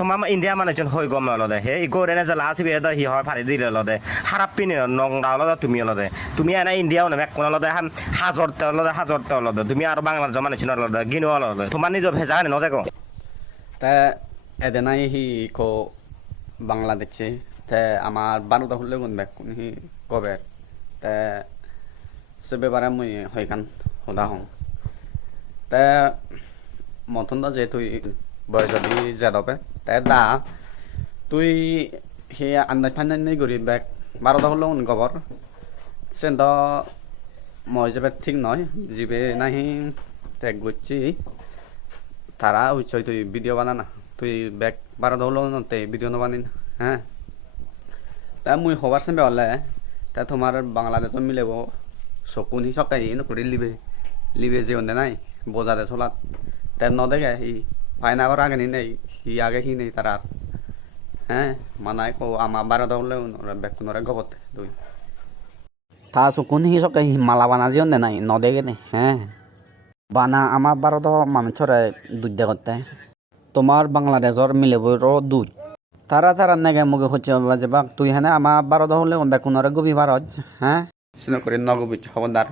তোমার ইন্ডিয়া মানুষজন হই গম অলদে হে গরে না জেলা আসিবে দা হি হয় ফারি দিলে অলদে খারাপ পিনে নংরা অলদে তুমি অলদে তুমি এনা ইন্ডিয়া না এক কোন অলদে হাজরতে অলদে তুমি আর বাংলার জমা নিছিন অলদে গিনো অলদে তোমার নিজ ভেজা ন দেখো তা এদেনাই হি কো বাংলাদেশে তে আমার 12টা হলে গুণ ব্যাক হি কবে তে সে ব্যাপারে মুই হইকান হদা হং তে মতন দা যে তুই বয় যদি যাদবে তে দা তুই হি আন্দাজ ফান্দাজ নেই করি ব্যাক 12টা হলে গুণ খবর সেন তো মই যাবে ঠিক নয় জিবে নাহি তে গুচ্ছি তারা উচ্চই তুই ভিডিও বানা তুই ব্যাক 12টা হলে তে ভিডিও নবানিন হ্যাঁ তা মুই হবার সামনে হলে তা তোমার বাংলাদেশত মিলেব চকুন সি সকাই নকৰি লিবে যে অন্ধে নাই বজারে চলাত তে নদেগে হি ফাইনাগর আগে নেই হি আগে হি নেই তারা হ্যাঁ মানায় কো আমার 12টা হলে ব্যাক নরে গবতে তুই তা চকুন হি সকাই মালা বানা যে অন্ধে নাই নদেগে নে হ্যাঁ বানা আমার 12টা মানুষরে দুধ দে করতে তোমার বাংলাদেশর মিলেবর দুধ তারা নাগে মুখে হচ্ছে যে বাক তুই হ্যাঁ আমার 12টা হলে বেকুনরে গভীর ভারত হ্যাঁ সিনে করে নগবিচ খবরদার